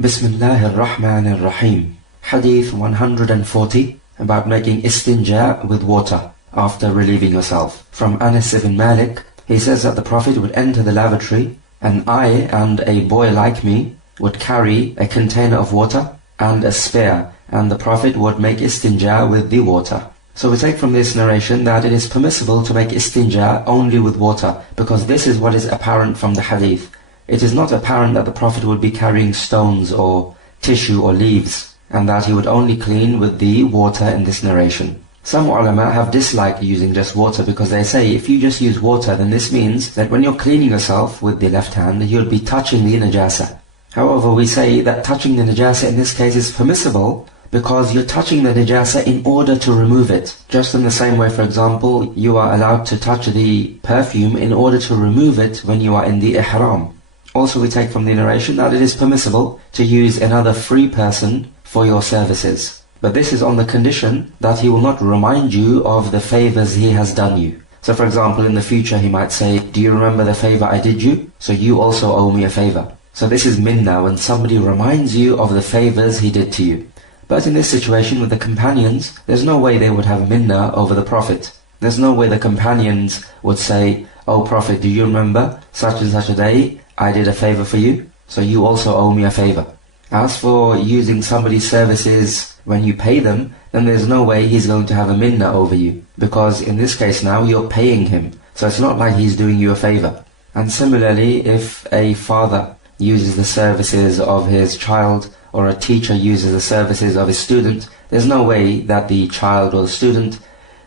Bismillahir Rahmanir Rahim. Hadith 140, about making istinja with water after relieving yourself. From Anas ibn Malik, he says that the Prophet would enter the lavatory, and I and a boy like me would carry a container of water and a spear, and the Prophet would make istinja with the water. So we take from this narration that it is permissible to make istinja only with water, because this is what is apparent from the hadith. It is not apparent that the Prophet would be carrying stones or tissue or leaves, and that he would only clean with the water in this narration. Some ulama have disliked using just water because they say if you just use water, then this means that when you're cleaning yourself with the left hand, you'll be touching the najasa. However, we say that touching the najasa in this case is permissible because you're touching the najasa in order to remove it. Just in the same way, for example, you are allowed to touch the perfume in order to remove it when you are in the ihram. Also, we take from the narration that it is permissible to use another free person for your services. But this is on the condition that he will not remind you of the favors he has done you. So for example, in the future he might say, do you remember the favor I did you? So you also owe me a favor. So this is minna, when somebody reminds you of the favors he did to you. But in this situation with the companions, there's no way they would have minna over the Prophet. There's no way the companions would say, oh Prophet, do you remember such and such a day I did a favor for you, so you also owe me a favor. As for using somebody's services when you pay them, then there's no way he's going to have a minna over you, because in this case now you're paying him, so it's not like he's doing you a favor. And similarly, if a father uses the services of his child, or a teacher uses the services of his student, there's no way that the child or the student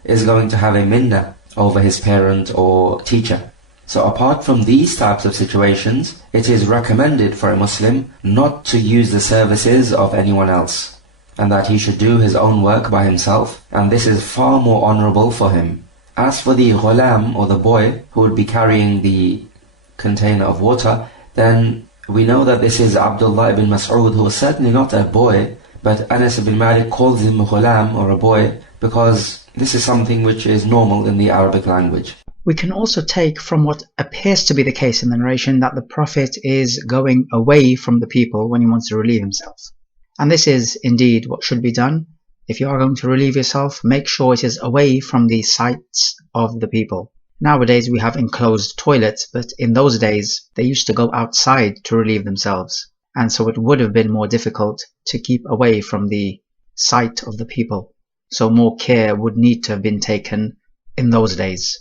is going to have a minna over his parent or teacher. So apart from these types of situations, it is recommended for a Muslim not to use the services of anyone else, and that he should do his own work by himself, and this is far more honorable for him. As for the ghulam, or the boy, who would be carrying the container of water, then we know that this is Abdullah ibn Mas'ud, who is certainly not a boy, but Anas ibn Malik calls him ghulam, or a boy, because this is something which is normal in the Arabic language. We can also take from what appears to be the case in the narration that the Prophet is going away from the people when he wants to relieve himself. And this is indeed what should be done. If you are going to relieve yourself, make sure it is away from the sights of the people. Nowadays we have enclosed toilets, but in those days they used to go outside to relieve themselves. And so it would have been more difficult to keep away from the sight of the people. So more care would need to have been taken in those days.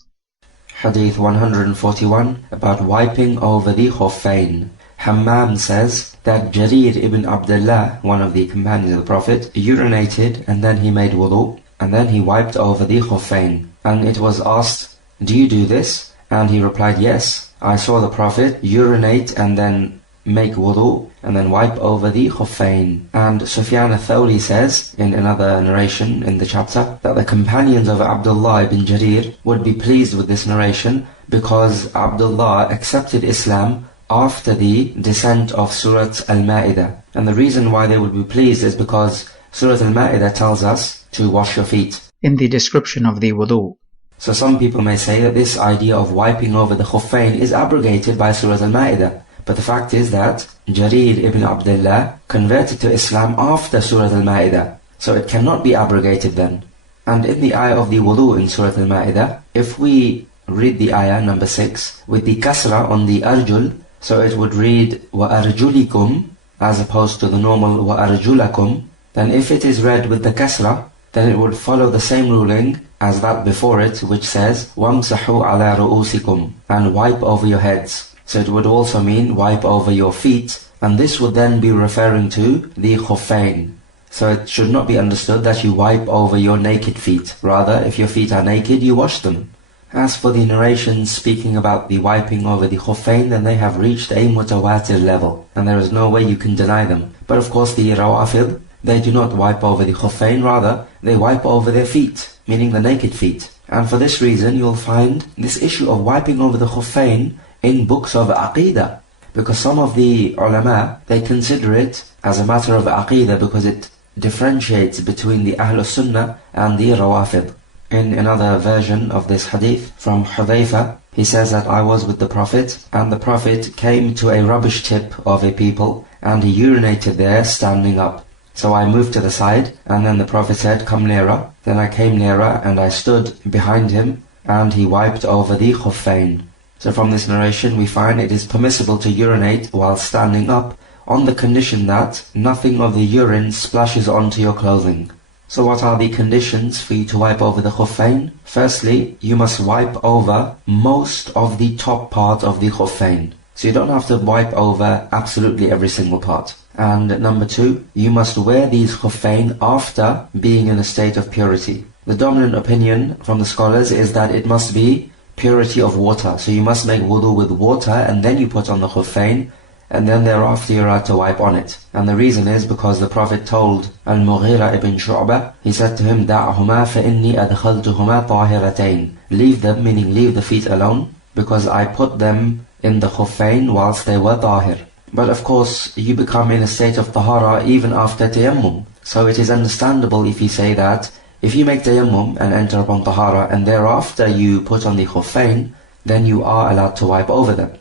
Hadith 141, about wiping over the khuffayn. Hammam says that Jarir ibn Abdullah, one of the companions of the Prophet, urinated and then he made wudu, and then he wiped over the khuffayn. And it was asked, do you do this? And he replied, yes, I saw the Prophet urinate and then make wudu and then wipe over the khuffayn. And Sufyan al-Thawri says in another narration in the chapter that the companions of Abdullah ibn Jarir would be pleased with this narration because Abdullah accepted Islam after the descent of Surah Al-Ma'idah. And the reason why they would be pleased is because Surah Al-Ma'idah tells us to wash your feet. In the description of the wudu. So some people may say that this idea of wiping over the khuffayn is abrogated by Surah Al-Ma'idah. But the fact is that Jarir ibn Abdullah converted to Islam after Surah Al-Ma'idah, so it cannot be abrogated then. And in the ayah of the wudu in Surah Al-Ma'idah, if we read the ayah number 6 with the kasra on the arjul, so it would read وَأَرْجُلِكُمْ as opposed to the normal وَأَرْجُلَكُمْ, then if it is read with the kasra, then it would follow the same ruling as that before it, which says وَامْسَحُوا عَلَى رُؤُوسِكُمْ, and wipe over your heads. So it would also mean wipe over your feet, and this would then be referring to the khuffayn. So it should not be understood that you wipe over your naked feet. Rather, if your feet are naked, you wash them. As for the narrations speaking about the wiping over the khuffayn, then they have reached a mutawatir level, and there is no way you can deny them. But of course the rawafid, they do not wipe over the khuffayn, rather they wipe over their feet, meaning the naked feet. And for this reason you'll find this issue of wiping over the khuffayn in books of Aqidah, because some of the ulama, they consider it as a matter of Aqidah because it differentiates between the Ahlul Sunnah and the Rawafid. In another version of this hadith from Hudayfa, He says that I was with the Prophet, and the Prophet came to a rubbish tip of a people, and he urinated there standing up. So I moved to the side, and then the Prophet said, "Come nearer." Then I came nearer, and I stood behind him, and he wiped over the khuffayn. So from this narration we find it is permissible to urinate while standing up, on the condition that nothing of the urine splashes onto your clothing. So what are the conditions for you to wipe over the khuffayn? Firstly, you must wipe over most of the top part of the khuffayn. So you don't have to wipe over absolutely every single part. And number two, you must wear these khuffayn after being in a state of purity. The dominant opinion from the scholars is that it must be purity of water. So you must make wudu with water and then you put on the khuffayn, and then thereafter you're allowed to wipe on it. And the reason is because the Prophet told Al-Mughira ibn Shu'bah, he said to him, "Da'huma فَإِنِّي أَدْخَلْتُهُمَا طَاهِرَتَيْن." Leave them, meaning leave the feet alone, because I put them in the khuffayn whilst they were tahir. But of course, you become in a state of tahaarah even after tayammum. So it is understandable if you say that if you make tayammum and enter upon tahaarah and thereafter you put on the khuffayn, then you are allowed to wipe over them.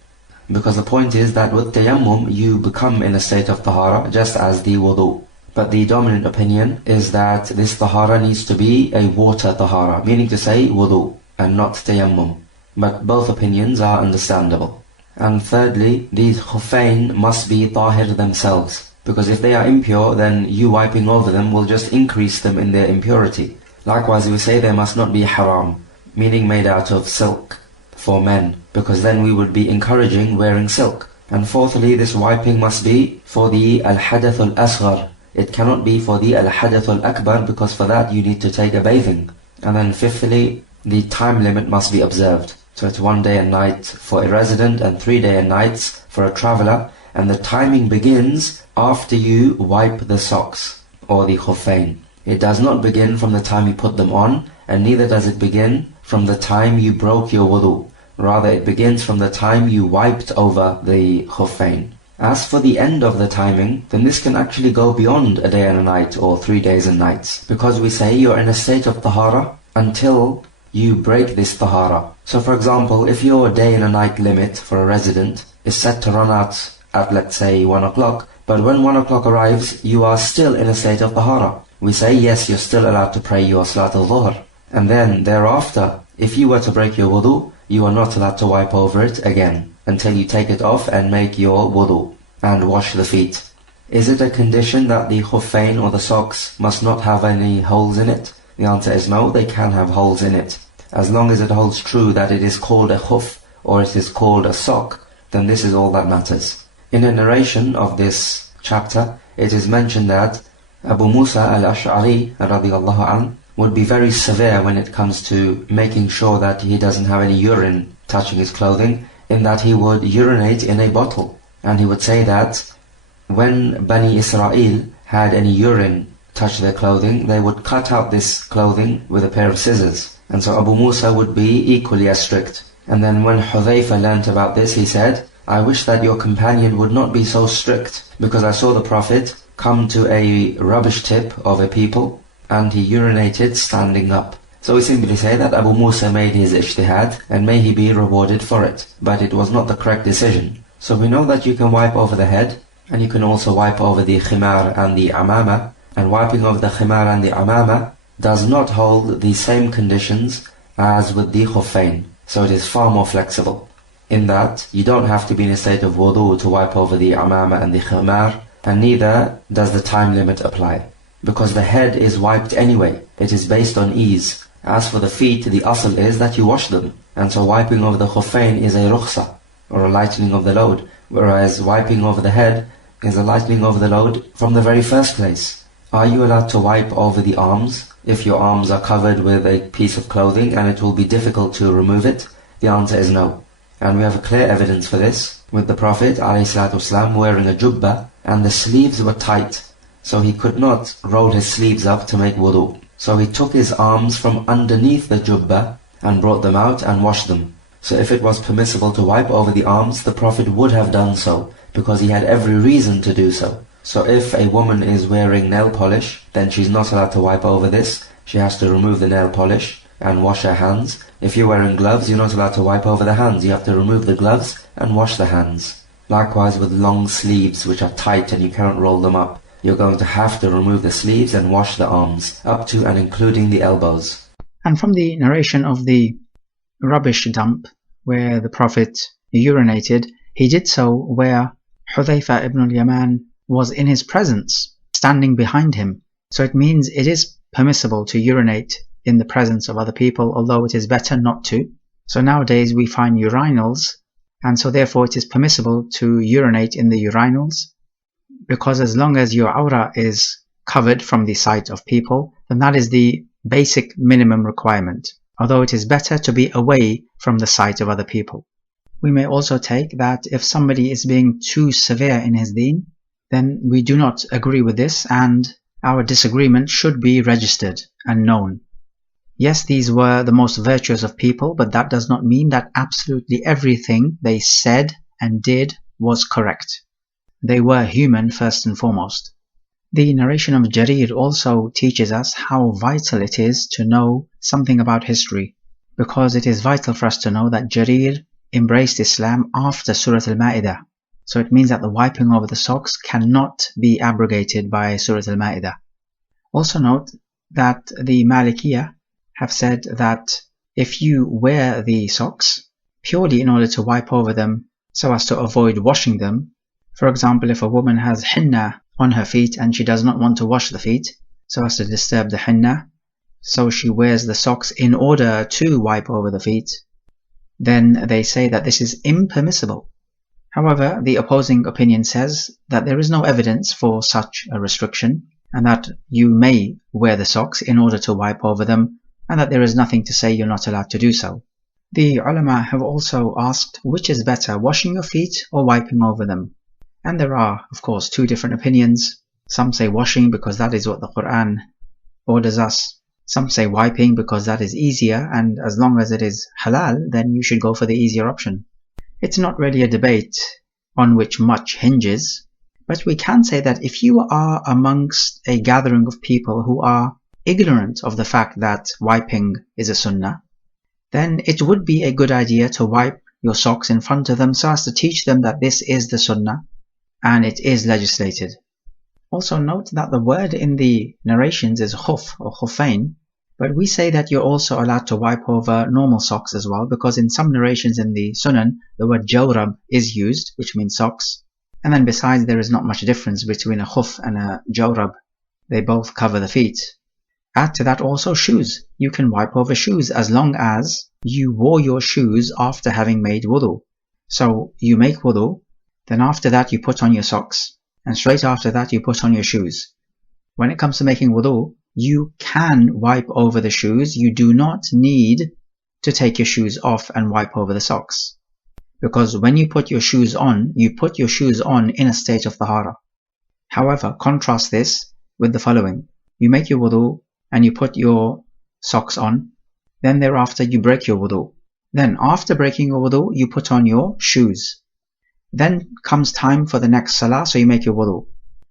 Because the point is that with tayammum you become in a state of tahaarah just as the wudu. But the dominant opinion is that this tahaarah needs to be a water tahaarah, meaning to say wudu and not tayammum. But both opinions are understandable. And thirdly, these khuffayn must be tahir themselves, because if they are impure, then you wiping over them will just increase them in their impurity. Likewise, we say they must not be haram, meaning made out of silk for men, because then we would be encouraging wearing silk. And fourthly, this wiping must be for the al-hadath al-asghar. It cannot be for the al-hadath al-akbar, because for that you need to take a bathing. And then fifthly, the time limit must be observed. So it's 1 day and night for a resident and 3 days and nights for a traveler. And the timing begins after you wipe the socks or the khuffayn. It does not begin from the time you put them on, and neither does it begin from the time you broke your wudu. Rather, it begins from the time you wiped over the khuffayn. As for the end of the timing, then this can actually go beyond a day and a night or 3 days and nights, because we say you're in a state of tahaarah until you break this tahaarah. So for example, if your day and a night limit for a resident is set to run out at, let's say, 1 o'clock, but when 1 o'clock arrives, you are still in a state of tahaarah, we say yes, you're still allowed to pray your salat al-dhuhr. And then thereafter, if you were to break your wudu, you are not allowed to wipe over it again until you take it off and make your wudu and wash the feet. Is it a condition that the khuffayn or the socks must not have any holes in it? The answer is no, they can have holes in it. As long as it holds true that it is called a khuf or it is called a sock, then this is all that matters. In a narration of this chapter, it is mentioned that Abu Musa al-Ash'ari radiyallahu anhu would be very severe when it comes to making sure that he doesn't have any urine touching his clothing, in that he would urinate in a bottle. And he would say that when Bani Israel had any urine touch their clothing, they would cut out this clothing with a pair of scissors. And so Abu Musa would be equally as strict. And then when Hudhayfa learnt about this, he said, "I wish that your companion would not be so strict, because I saw the Prophet come to a rubbish tip of a people, and he urinated standing up." So we simply say that Abu Musa made his ijtihad, and may he be rewarded for it. But it was not the correct decision. So we know that you can wipe over the head, and you can also wipe over the khimar and the amama. And wiping over the khimar and the amama does not hold the same conditions as with the khuffayn. So it is far more flexible, in that you don't have to be in a state of wudu to wipe over the amama and the khimar, and neither does the time limit apply, because the head is wiped anyway. It is based on ease. As for the feet, the asl is that you wash them, and so wiping over the khuffayn is a rukhsa, or a lightening of the load, whereas wiping over the head is a lightening of the load from the very first place. Are you allowed to wipe over the arms if your arms are covered with a piece of clothing and it will be difficult to remove it? The answer is no. And we have a clear evidence for this with the Prophet ﷺ wearing a jubbah, and the sleeves were tight, so he could not roll his sleeves up to make wudu. So he took his arms from underneath the jubbah and brought them out and washed them. So if it was permissible to wipe over the arms, the Prophet would have done so, because he had every reason to do so. So if a woman is wearing nail polish, then she's not allowed to wipe over this. She has to remove the nail polish. and wash her hands. If you're wearing gloves, you're not allowed to wipe over the hands. You have to remove the gloves and wash the hands. Likewise with long sleeves which are tight and you cannot roll them up. You're going to have to remove the sleeves and wash the arms, up to and including the elbows. And from the narration of the rubbish dump where the Prophet urinated, he did so where Hudhayfah ibn al-Yaman was in his presence, standing behind him. So it means it is permissible to urinate in the presence of other people, although it is better not to. So nowadays we find urinals, and so therefore it is permissible to urinate in the urinals, because as long as your awrah is covered from the sight of people, then that is the basic minimum requirement, although it is better to be away from the sight of other people. We may also take that if somebody is being too severe in his deen, then we do not agree with this, and our disagreement should be registered and known. Yes, these were the most virtuous of people, but that does not mean that absolutely everything they said and did was correct. They were human first and foremost. The narration of Jarir also teaches us how vital it is to know something about history, because it is vital for us to know that Jarir embraced Islam after Surah Al-Ma'idah. So it means that the wiping over the socks cannot be abrogated by Surah Al-Ma'idah. Also note that the Malikiyah have said that if you wear the socks purely in order to wipe over them so as to avoid washing them, for example, if a woman has henna on her feet and she does not want to wash the feet so as to disturb the henna, so she wears the socks in order to wipe over the feet, then they say that this is impermissible. However, the opposing opinion says that there is no evidence for such a restriction, and that you may wear the socks in order to wipe over them, and that there is nothing to say you're not allowed to do so. The ulama have also asked which is better, washing your feet or wiping over them. And there are, of course, two different opinions. Some say washing because that is what the Quran orders us. Some say wiping because that is easier, and as long as it is halal, then you should go for the easier option. It's not really a debate on which much hinges, but we can say that if you are amongst a gathering of people who are ignorant of the fact that wiping is a sunnah, then it would be a good idea to wipe your socks in front of them so as to teach them that this is the sunnah and it is legislated. Also note that the word in the narrations is khuf or khufain, but we say that you're also allowed to wipe over normal socks as well, because in some narrations in the Sunan, the word jawrab is used, which means socks. And then besides, there is not much difference between a khuf and a jawrab. They both cover the feet. Add to that also shoes. You can wipe over shoes as long as you wore your shoes after having made wudu. So you make wudu, then after that you put on your socks, and straight after that you put on your shoes. When it comes to making wudu, you can wipe over the shoes. You do not need to take your shoes off and wipe over the socks. Because when you put your shoes on, you put your shoes on in a state of Tahaarah. However, contrast this with the following. You make your wudu and you put your socks on. Then thereafter you break your wudu. Then after breaking your wudu, you put on your shoes. Then comes time for the next salah, so you make your wudu.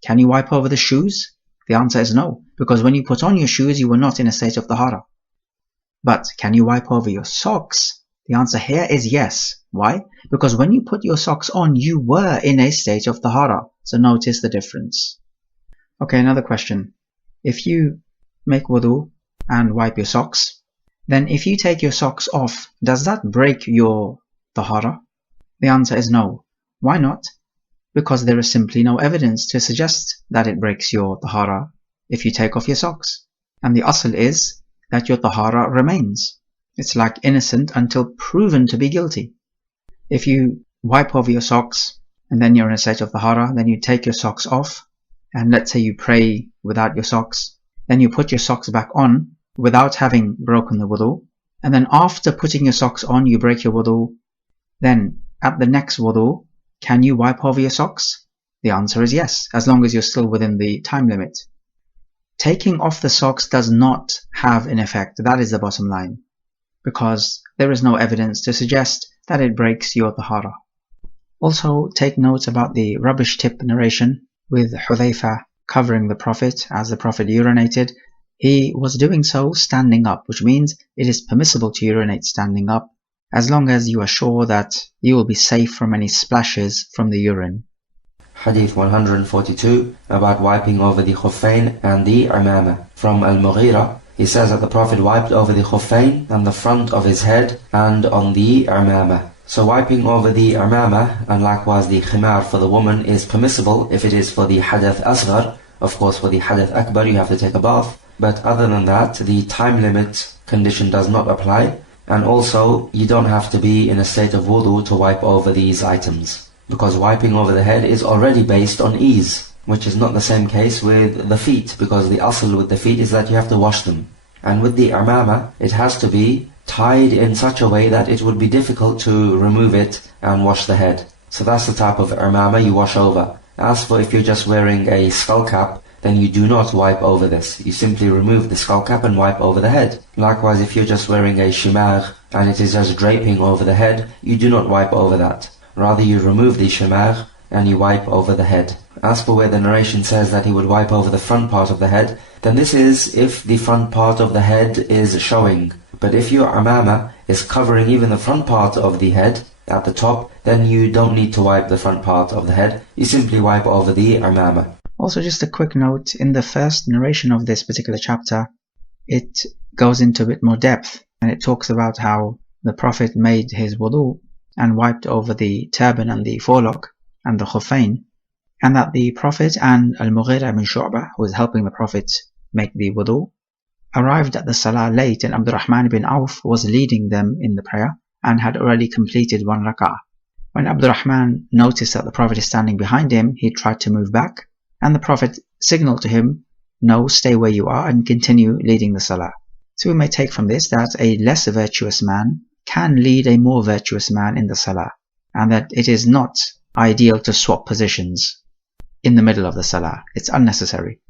Can you wipe over the shoes? The answer is no, because when you put on your shoes, you were not in a state of Tahaarah. But can you wipe over your socks? The answer here is yes. Why? Because when you put your socks on, you were in a state of Tahaarah. So notice the difference. Okay, another question. If you make wudu and wipe your socks, then if you take your socks off, does that break your Tahaarah? The answer is no. Why not? Because there is simply no evidence to suggest that it breaks your Tahaarah if you take off your socks. And the asl is that your Tahaarah remains. It's like innocent until proven to be guilty. If you wipe over your socks and then you're in a state of Tahaarah, then you take your socks off, and let's say you pray without your socks, then you put your socks back on without having broken the wudu, and then after putting your socks on you break your wudu, then at the next wudu, can you wipe over your socks? The answer is yes, as long as you're still within the time limit. Taking off the socks does not have an effect, that is the bottom line, because there is no evidence to suggest that it breaks your Tahaarah. Also take note about the rubbish tip narration with Hudhayfah covering the Prophet as the Prophet urinated. he was doing so standing up, which means it is permissible to urinate standing up, as long as you are sure that you will be safe from any splashes from the urine. Hadith 142, about wiping over the khuffain and the imama. From Al-Mughira, he says that the Prophet wiped over the khuffain and the front of his head and on the imama. So wiping over the imama and likewise the khimar for the woman is permissible if it is for the hadath asghar. Of course, for the hadath akbar you have to take a bath, but other than that the time limit condition does not apply, and also you don't have to be in a state of wudu to wipe over these items, because wiping over the head is already based on ease, which is not the same case with the feet, because the asl with the feet is that you have to wash them. And with the imama, it has to be tied in such a way that it would be difficult to remove it and wash the head. So that's the type of imama you wash over. As for if you're just wearing a skull cap, then you do not wipe over this. You simply remove the skull cap and wipe over the head. Likewise, if you're just wearing a shimar and it is just draping over the head, you do not wipe over that. Rather, you remove the shimar and you wipe over the head. As for where the narration says that he would wipe over the front part of the head, then this is if the front part of the head is showing. But if your imama is covering even the front part of the head at the top, then you don't need to wipe the front part of the head. You simply wipe over the imama. Also, just a quick note, in the first narration of this particular chapter, it goes into a bit more depth, and it talks about how the Prophet made his wudu and wiped over the turban and the forelock and the khuffain, and that the Prophet and Al-Mughira bin Shu'bah, who was helping the Prophet make the wudu, arrived at the salah late, and Abdurrahman bin Auf was leading them in the prayer and had already completed one rak'ah. When Abdurrahman noticed that the Prophet is standing behind him, he tried to move back, and the Prophet signaled to him, "No, stay where you are and continue leading the salah." So we may take from this that a less virtuous man can lead a more virtuous man in the salah, and that it is not ideal to swap positions in the middle of the salah. It's unnecessary.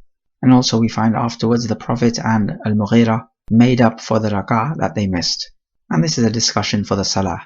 And also we find afterwards the Prophet and Al-Mughira made up for the rak'ah that they missed. And this is a discussion for the salah.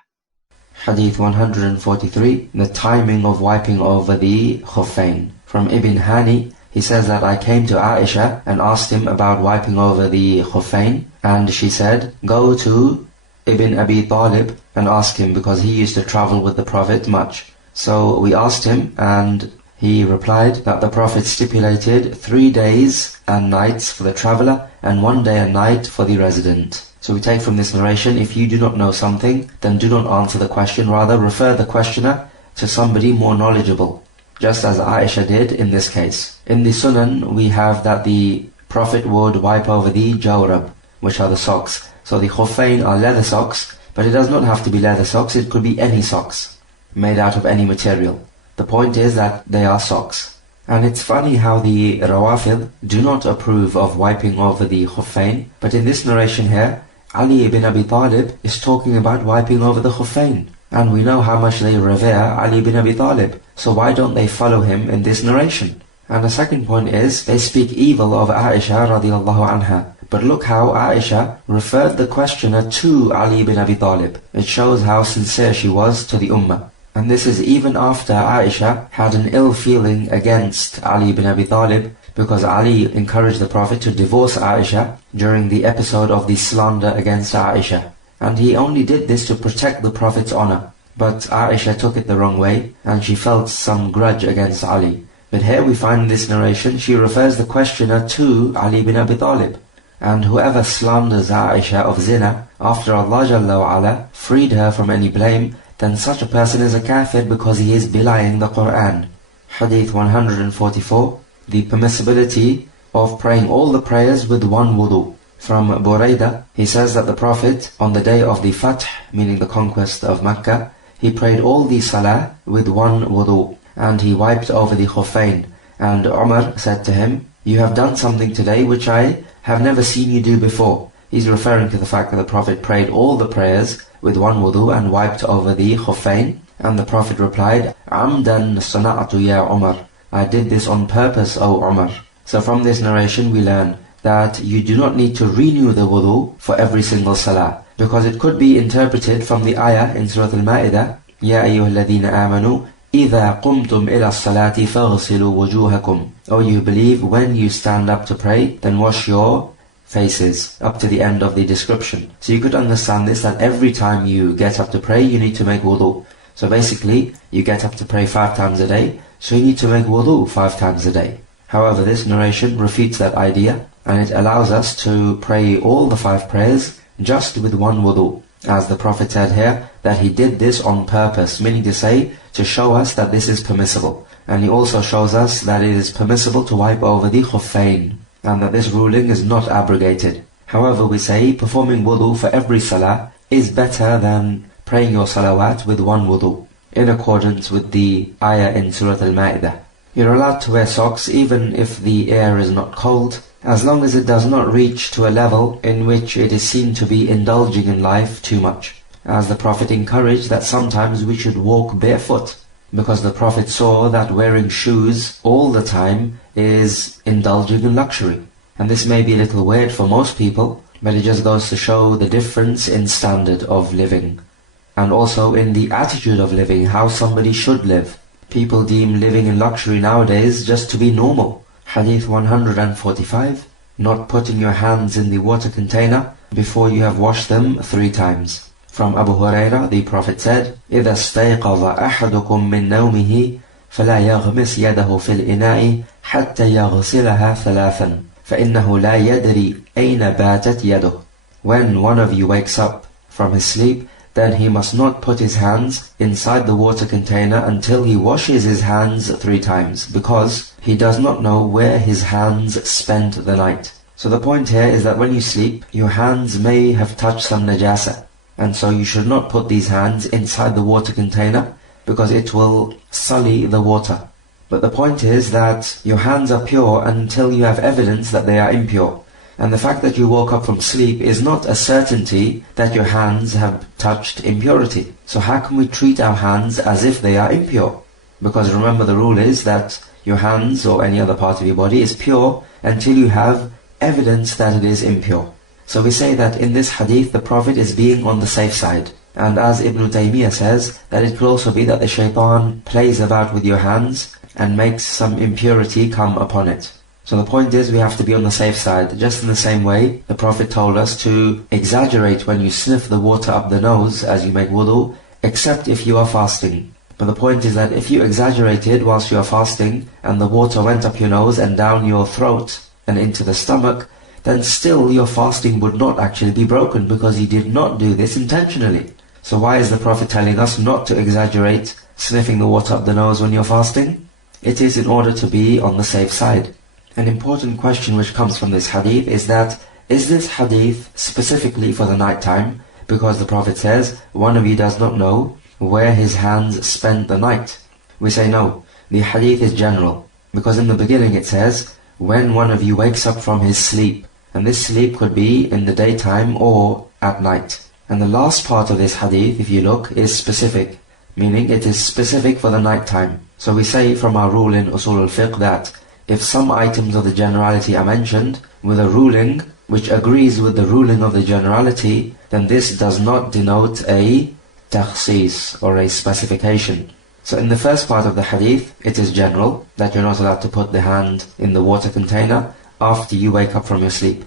Hadith 143, the timing of wiping over the khuffain. From Ibn Hani, he says that I came to Aisha and asked him about wiping over the khuffain, and she said, "Go to Ibn Abi Talib and ask him, because he used to travel with the Prophet much." So we asked him, and he replied that the Prophet stipulated 3 days and nights for the traveller and 1 day and night for the resident. So we take from this narration, if you do not know something, then do not answer the question, rather refer the questioner to somebody more knowledgeable, just as Aisha did in this case. In the Sunan, we have that the Prophet would wipe over the jawrab, which are the socks. So the khuffain are leather socks, but it does not have to be leather socks, it could be any socks, made out of any material. The point is that they are socks. And it's funny how the Rawafid do not approve of wiping over the khuffain, but in this narration here, Ali ibn Abi Talib is talking about wiping over the khuffain. And we know how much they revere Ali ibn Abi Talib, so why don't they follow him in this narration? And the second point is, they speak evil of Aisha radiallahu anha. But look how Aisha referred the questioner to Ali ibn Abi Talib. It shows how sincere she was to the ummah. And this is even after Aisha had an ill feeling against Ali ibn Abi Talib, because Ali encouraged the Prophet to divorce Aisha during the episode of the slander against Aisha. And he only did this to protect the Prophet's honor. But Aisha took it the wrong way, and she felt some grudge against Ali. But here we find in this narration, she refers the questioner to Ali ibn Abi Talib. And whoever slanders Aisha of zina, after Allah Jalla wa Ala freed her from any blame, then such a person is a kafir, because he is belying the Quran. Hadith 144, the permissibility of praying all the prayers with one wudu. From Buraidah, he says that the Prophet, on the day of the Fath, meaning the conquest of Mecca, he prayed all the salah with one wudu, and he wiped over the khuffain. And Umar said to him, "You have done something today which I have never seen you do before." He's referring to the fact that the Prophet prayed all the prayers with one wudu and wiped over the khuffain. And the Prophet replied, "Amdan sana'atu ya Umar." I did this on purpose, O Umar. So from this narration we learn that you do not need to renew the wudu for every single salah, because it could be interpreted from the ayah in Surah Al-Ma'idah, Ya ayyuhalladhina amanu, إِذَا قُمْتُمْ إِلَى الصَّلَاةِ فَاغْسِلُوا وُجُوهَكُمْ. O you believe, when you stand up to pray, then wash your faces up to the end of the description. So you could understand this, that every time you get up to pray, you need to make wudu. So basically, you get up to pray 5 times a day, so you need to make wudu 5 times a day. However, this narration refutes that idea, and it allows us to pray all the 5 prayers just with one wudu. As the Prophet said here, that he did this on purpose, meaning to say, to show us that this is permissible. And he also shows us that it is permissible to wipe over the khuffayn, and that this ruling is not abrogated. However, we say performing wudu for every salah is better than praying your salawat with one wudu, in accordance with the ayah in Surah Al-Ma'idah. You're allowed to wear socks even if the air is not cold, as long as it does not reach to a level in which it is seen to be indulging in life too much. As the Prophet encouraged that sometimes we should walk barefoot, because the Prophet saw that wearing shoes all the time is indulging in luxury. And this may be a little weird for most people, but it just goes to show the difference in standard of living, and also in the attitude of living, how somebody should live. People deem living in luxury nowadays just to be normal. Hadith 145, not putting your hands in the water container before you have washed them 3 times. From Abu Hurairah, the Prophet said, إِذَا اسْتَيْقَظَ أَحَدُكُم مِّن نَوْمِهِ فَلَا يَغْمِسْ يَدَهُ فِي الْإِنَاءِ حَتَّى يَغْسِلَهَا 3 فَإِنَّهُ لَا يَدْرِي أَيْنَ بَاتَتْ يَدُهُ. When one of you wakes up from his sleep, then he must not put his hands inside the water container until he washes his hands 3 times, because he does not know where his hands spent the night. So the point here is that when you sleep, your hands may have touched some najasa, and so you should not put these hands inside the water container, because it will sully the water. But the point is that your hands are pure until you have evidence that they are impure. And the fact that you woke up from sleep is not a certainty that your hands have touched impurity. So how can we treat our hands as if they are impure? Because remember, the rule is that your hands or any other part of your body is pure until you have evidence that it is impure. So we say that in this hadith the Prophet is being on the safe side. And as Ibn Taymiyyah says, that it could also be that the shaitan plays about with your hands and makes some impurity come upon it. So the point is, we have to be on the safe side. Just in the same way, the Prophet told us to exaggerate when you sniff the water up the nose as you make wudu, except if you are fasting. But the point is that if you exaggerated whilst you are fasting, and the water went up your nose and down your throat and into the stomach, then still your fasting would not actually be broken, because you did not do this intentionally. So why is the Prophet telling us not to exaggerate sniffing the water up the nose when you're fasting? It is in order to be on the safe side. An important question which comes from this hadith is that, is this hadith specifically for the night time? Because the Prophet says, one of you does not know where his hands spent the night. We say no, the hadith is general, because in the beginning it says, when one of you wakes up from his sleep. And this sleep could be in the daytime or at night. And the last part of this hadith, if you look, is specific, meaning it is specific for the night time. So we say from our rule in Usul al-Fiqh that if some items of the generality are mentioned with a ruling which agrees with the ruling of the generality, then this does not denote a takhsis or a specification. So in the first part of the hadith, it is general, that you're not allowed to put the hand in the water container after you wake up from your sleep.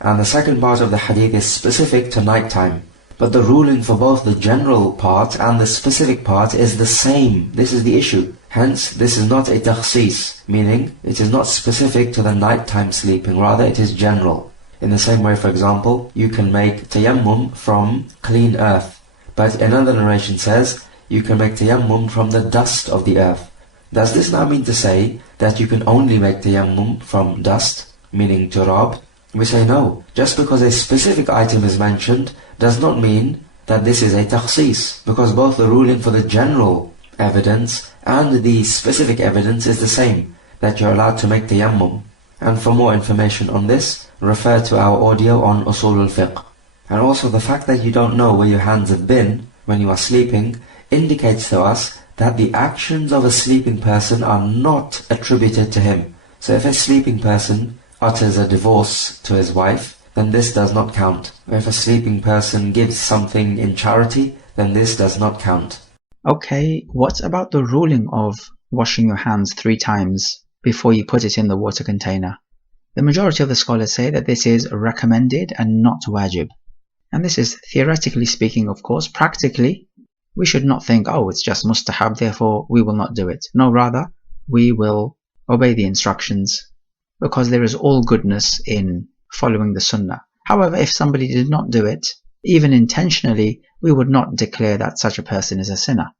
And the second part of the hadith is specific to night time. But the ruling for both the general part and the specific part is the same. This is the issue. Hence, this is not a takhsis, meaning it is not specific to the nighttime sleeping, rather it is general. In the same way, for example, you can make tayammum from clean earth. But another narration says, you can make tayammum from the dust of the earth. Does this now mean to say that you can only make tayammum from dust, meaning turab? We say no. Just because a specific item is mentioned does not mean that this is a takhsis, because both the ruling for the general evidence and the specific evidence is the same, that you're allowed to make tayammum. And for more information on this, refer to our audio on Usul al-Fiqh. And also the fact that you don't know where your hands have been when you are sleeping indicates to us that the actions of a sleeping person are not attributed to him. So if a sleeping person utters a divorce to his wife, then this does not count. If a sleeping person gives something in charity, then this does not count. Okay, what about the ruling of washing your hands 3 times before you put it in the water container? The majority of the scholars say that this is recommended and not wajib. And this is theoretically speaking, of course. Practically, we should not think, oh, it's just mustahab, therefore we will not do it. No, rather, we will obey the instructions because there is all goodness in following the sunnah. However, if somebody did not do it, even intentionally, we would not declare that such a person is a sinner.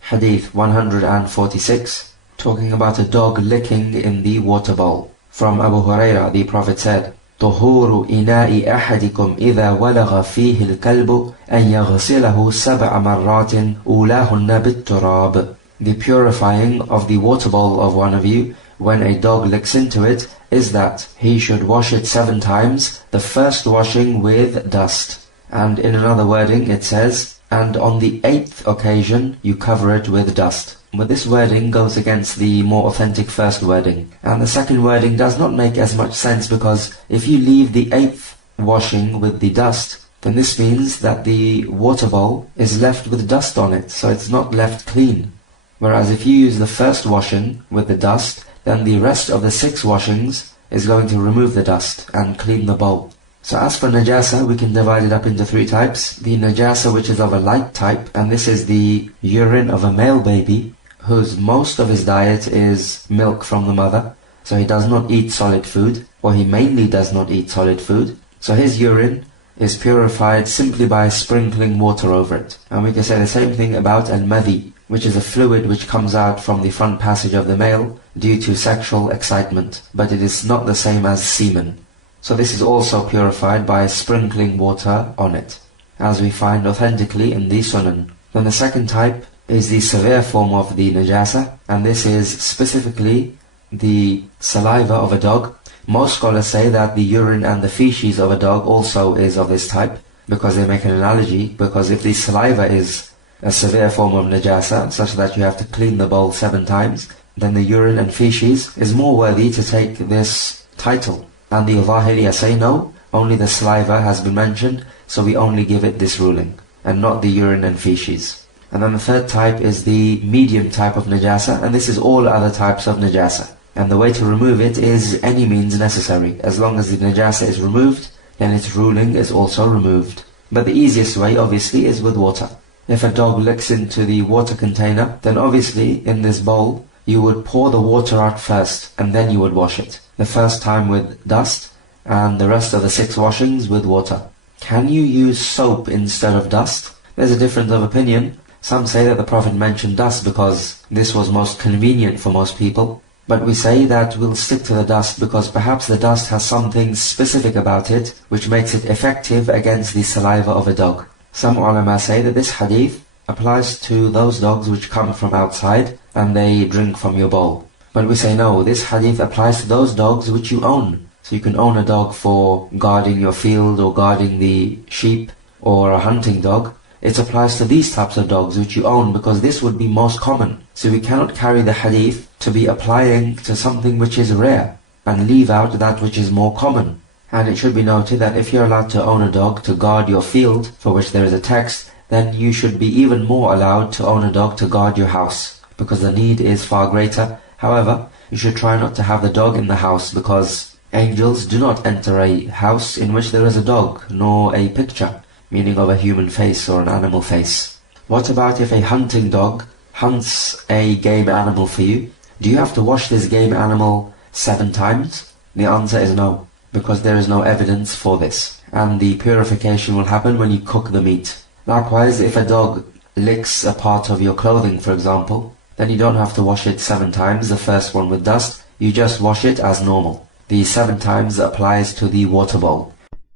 Hadith 146, talking about a dog licking in the water bowl. From Abu Hurairah, the Prophet said, طهور إناء أحدكم إذا ولغ فيه الكلب أن يغسله 7 مرات أولاهن بالتراب. The purifying of the water bowl of one of you when a dog licks into it is that he should wash it 7 times, the first washing with dust. And in another wording it says, and on the 8th occasion you cover it with dust. But this wording goes against the more authentic first wording. And the second wording does not make as much sense, because if you leave the 8th washing with the dust, then this means that the water bowl is left with dust on it, so it's not left clean. Whereas if you use the first washing with the dust, then the rest of the 6 washings is going to remove the dust and clean the bowl. So as for najasa, we can divide it up into 3 types. The najasa which is of a light type, and this is the urine of a male baby, whose most of his diet is milk from the mother, so he does not eat solid food, or he mainly does not eat solid food. So his urine is purified simply by sprinkling water over it. And we can say the same thing about al-madhi, which is a fluid which comes out from the front passage of the male due to sexual excitement, but it is not the same as semen. So this is also purified by sprinkling water on it, as we find authentically in the Sunan. Then the second type is the severe form of the najasa, and this is specifically the saliva of a dog. Most scholars say that the urine and the feces of a dog also is of this type, because they make an analogy, because if the saliva is a severe form of najasa, such that you have to clean the bowl 7 times, then the urine and feces is more worthy to take this title. And the Zahiriya say no, only the saliva has been mentioned, so we only give it this ruling, and not the urine and feces. And then the third type is the medium type of najasa, and this is all other types of najasa. And the way to remove it is any means necessary. As long as the najasa is removed, then its ruling is also removed. But the easiest way, obviously, is with water. If a dog licks into the water container, then obviously, in this bowl, you would pour the water out first, and then you would wash it. The first time with dust, and the rest of the 6 washings with water. Can you use soap instead of dust? There's a difference of opinion. Some say that the Prophet mentioned dust because this was most convenient for most people. But we say that we'll stick to the dust because perhaps the dust has something specific about it which makes it effective against the saliva of a dog. Some ulama say that this hadith applies to those dogs which come from outside and they drink from your bowl. But we say no, this hadith applies to those dogs which you own. So you can own a dog for guarding your field or guarding the sheep, or a hunting dog. It applies to these types of dogs which you own, because this would be most common. So we cannot carry the hadith to be applying to something which is rare and leave out that which is more common. And it should be noted that if you're allowed to own a dog to guard your field, for which there is a text, then you should be even more allowed to own a dog to guard your house, because the need is far greater. However, you should try not to have the dog in the house, because angels do not enter a house in which there is a dog, nor a picture, meaning of a human face or an animal face. What about if a hunting dog hunts a game animal for you? Do you have to wash this game animal 7 times? The answer is no, because there is no evidence for this. And the purification will happen when you cook the meat. Likewise, if a dog licks a part of your clothing, for example, then you don't have to wash it 7 times, the first one with dust. You just wash it as normal. The 7 times applies to the water bowl.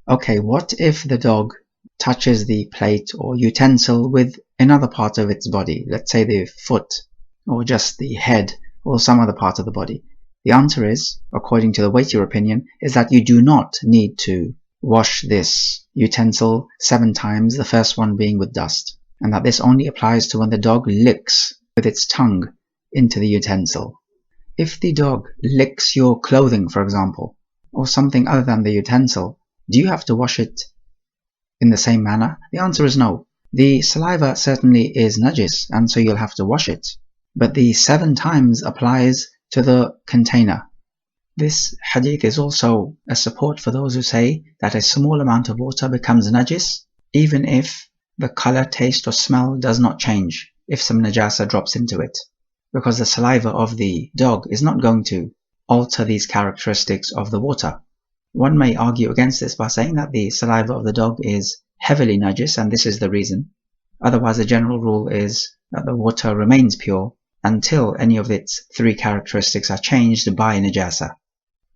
Okay, what if the dog touches the plate or utensil with another part of its body, let's say the foot, or just the head, or some other part of the body? The answer is, according to the weightier opinion, is that you do not need to wash this utensil 7 times, the first one being with dust, and that this only applies to when the dog licks with its tongue into the utensil. If the dog licks your clothing, for example, or something other than the utensil, do you have to wash it in the same manner? The answer is no. The saliva certainly is najis, and so you'll have to wash it. But the 7 times applies to the container. This hadith is also a support for those who say that a small amount of water becomes najis, even if the color, taste or smell does not change if some najasa drops into it, because the saliva of the dog is not going to alter these characteristics of the water. One may argue against this by saying that the saliva of the dog is heavily najis, and this is the reason. Otherwise, the general rule is that the water remains pure until any of its three characteristics are changed by najasa,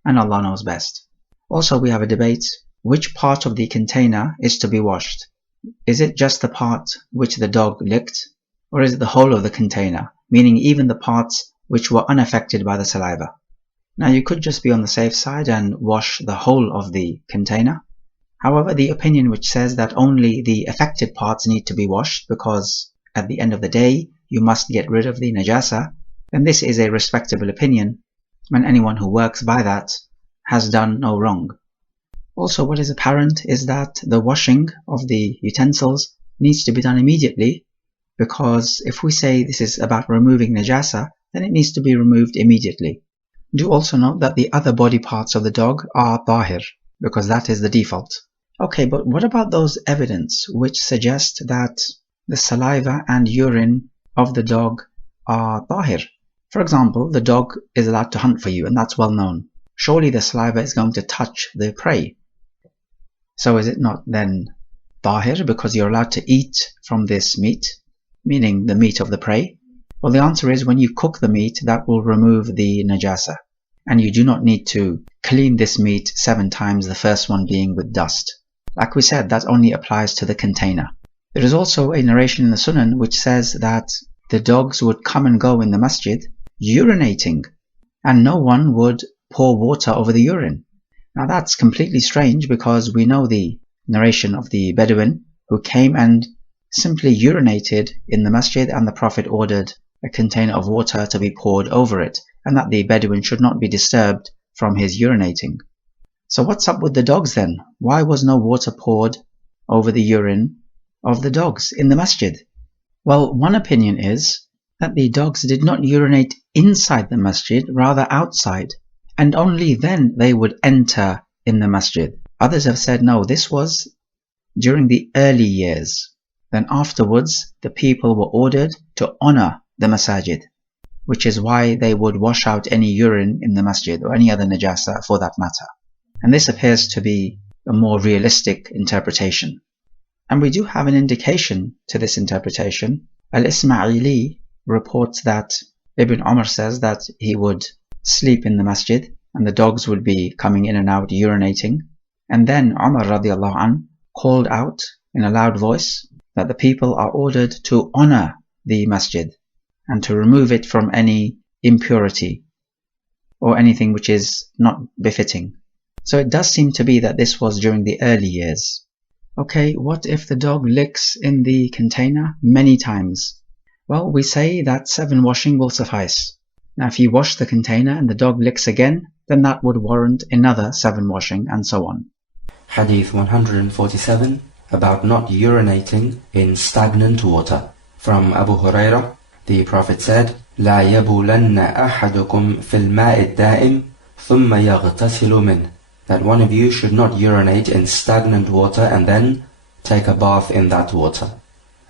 and Allah knows best. Also, we have a debate which part of the container is to be washed. Is it just the part which the dog licked, or is it the whole of the container, meaning even the parts which were unaffected by the saliva? Now, you could just be on the safe side and wash the whole of the container. However, the opinion which says that only the affected parts need to be washed because at the end of the day you must get rid of the najasa, then this is a respectable opinion, and anyone who works by that has done no wrong. Also, what is apparent is that the washing of the utensils needs to be done immediately, because if we say this is about removing najasa, then it needs to be removed immediately. Do also note that the other body parts of the dog are tahir, because that is the default. Okay, but what about those evidence which suggest that the saliva and urine of the dog are tahir? For example, the dog is allowed to hunt for you, and that's well known. Surely the saliva is going to touch the prey. So is it not then tahir because you're allowed to eat from this meat, meaning the meat of the prey? Well, the answer is when you cook the meat, that will remove the najasa, and you do not need to clean this meat 7 times, the first one being with dust. Like we said, that only applies to the container. There is also a narration in the Sunan which says that the dogs would come and go in the masjid urinating, and no one would pour water over the urine. Now that's completely strange, because we know the narration of the Bedouin who came and simply urinated in the masjid, and the Prophet ordered a container of water to be poured over it, and that the Bedouin should not be disturbed from his urinating. So what's up with the dogs then? Why was no water poured over the urine of the dogs in the masjid? Well, one opinion is that the dogs did not urinate inside the masjid, rather outside, and only then they would enter in the masjid. Others have said no, this was during the early years. Then afterwards, the people were ordered to honor the masajid, which is why they would wash out any urine in the masjid, or any other najasa for that matter. And this appears to be a more realistic interpretation. And we do have an indication to this interpretation. Al-Ismaili reports that Ibn Umar says that he would sleep in the masjid, and the dogs would be coming in and out urinating. And then Umar radiallahu anh called out in a loud voice that the people are ordered to honor the masjid and to remove it from any impurity or anything which is not befitting. So it does seem to be that this was during the early years. Okay, what if the dog licks in the container many times? Well, we say that 7 washing will suffice. Now if you wash the container and the dog licks again, then that would warrant another 7 washing, and so on. Hadith 147, about not urinating in stagnant water. From Abu Hurairah, the Prophet said, لا يبولن أحدكم في الماء الدائم ثم يغتسل منه. That one of you should not urinate in stagnant water and then take a bath in that water.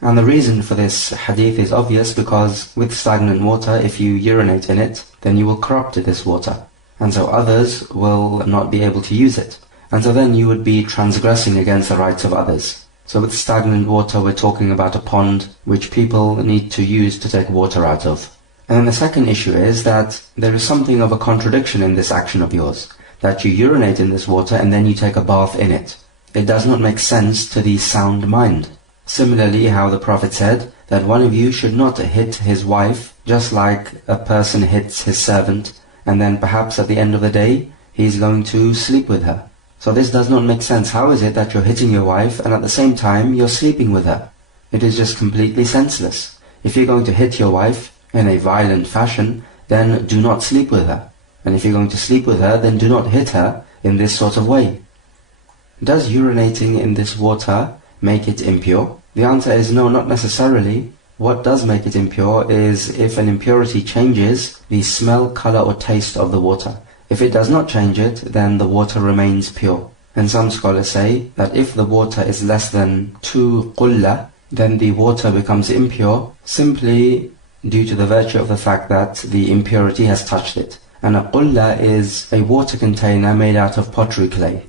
And the reason for this hadith is obvious, because with stagnant water, if you urinate in it, then you will corrupt this water, and so others will not be able to use it, and so then you would be transgressing against the rights of others. So with stagnant water, we're talking about a pond which people need to use to take water out of. And then the second issue is that there is something of a contradiction in this action of yours, that you urinate in this water and then you take a bath in it. It does not make sense to the sound mind. Similarly, how the Prophet said that one of you should not hit his wife just like a person hits his servant, and then perhaps at the end of the day he's going to sleep with her. So this does not make sense. How is it that you're hitting your wife and at the same time you're sleeping with her? It is just completely senseless. If you're going to hit your wife in a violent fashion, then do not sleep with her. And if you're going to sleep with her, then do not hit her in this sort of way. Does urinating in this water make it impure? The answer is no, not necessarily. What does make it impure is if an impurity changes the smell, color or taste of the water. If it does not change it, then the water remains pure. And some scholars say that if the water is less than 2 qulla, then the water becomes impure simply due to the virtue of the fact that the impurity has touched it. And a qulla is a water container made out of pottery clay.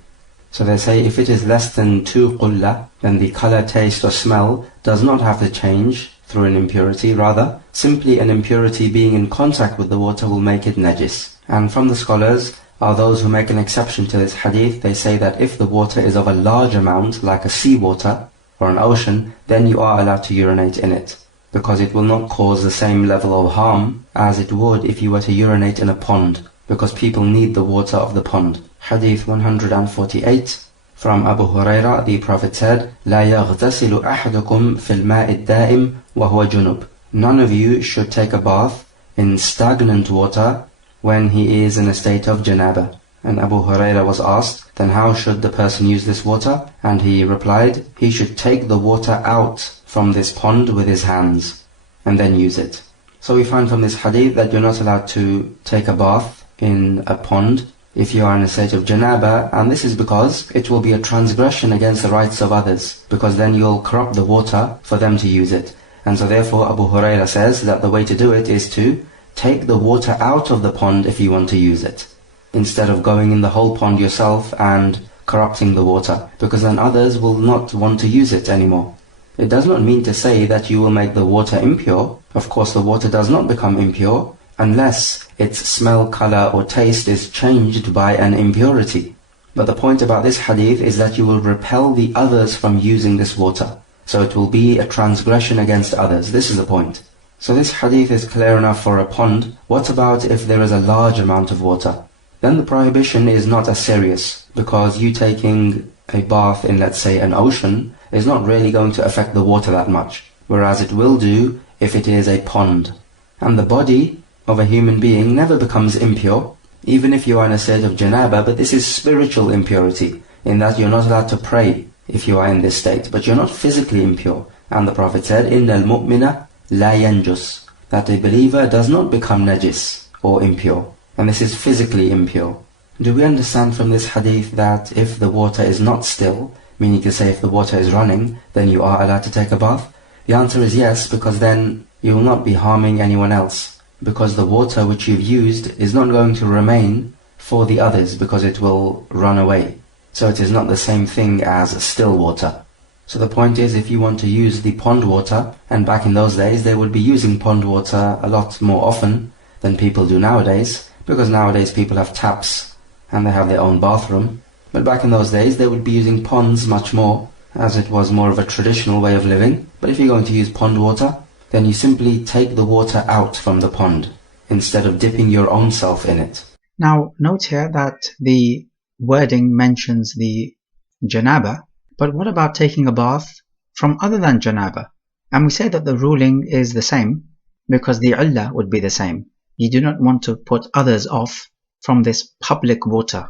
So they say if it is less than 2 qulla, then the color, taste or smell does not have to change through an impurity. Rather, simply an impurity being in contact with the water will make it najis. And from the scholars are those who make an exception to this hadith. They say that if the water is of a large amount, like a seawater or an ocean, then you are allowed to urinate in it, because it will not cause the same level of harm as it would if you were to urinate in a pond, because people need the water of the pond. Hadith 148 from Abu Hurairah, the Prophet said, لا يغتسل أحدكم في الماء الدائم وهو جنب. None of you should take a bath in stagnant water when he is in a state of janaba. And Abu Hurairah was asked, then how should the person use this water? And he replied, he should take the water out from this pond with his hands and then use it. So we find from this hadith that you're not allowed to take a bath in a pond if you are in a state of janaba, and this is because it will be a transgression against the rights of others, because then you'll corrupt the water for them to use it. And so therefore Abu Hurairah says that the way to do it is to take the water out of the pond if you want to use it, instead of going in the whole pond yourself and corrupting the water, because then others will not want to use it anymore. It does not mean to say that you will make the water impure. Of course, the water does not become impure unless its smell, color or taste is changed by an impurity. But the point about this hadith is that you will repel the others from using this water. So it will be a transgression against others. This is the point. So this hadith is clear enough for a pond. What about if there is a large amount of water? Then the prohibition is not as serious, because you taking a bath in, let's say, an ocean is not really going to affect the water that much, whereas it will do if it is a pond. And the body of a human being never becomes impure, even if you are in a state of janaba, but this is spiritual impurity, in that you're not allowed to pray if you are in this state, but you're not physically impure. And the Prophet said, إِنَّ الْمُؤْمِنَ لَا يَنْجُسْ, that a believer does not become najis or impure, and this is physically impure. Do we understand from this hadith that if the water is not still, meaning to say if the water is running, then you are allowed to take a bath? The answer is yes, because then you will not be harming anyone else, because the water which you've used is not going to remain for the others, because it will run away. So it is not the same thing as still water. So the point is, if you want to use the pond water, and back in those days they would be using pond water a lot more often than people do nowadays, because nowadays people have taps and they have their own bathroom. But back in those days they would be using ponds much more, as it was more of a traditional way of living. But if you're going to use pond water, then you simply take the water out from the pond, instead of dipping your own self in it. Now note here that the wording mentions the janaba, but what about taking a bath from other than janaba? And we say that the ruling is the same, because the illah would be the same. You do not want to put others off from this public water,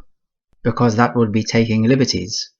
because that would be taking liberties.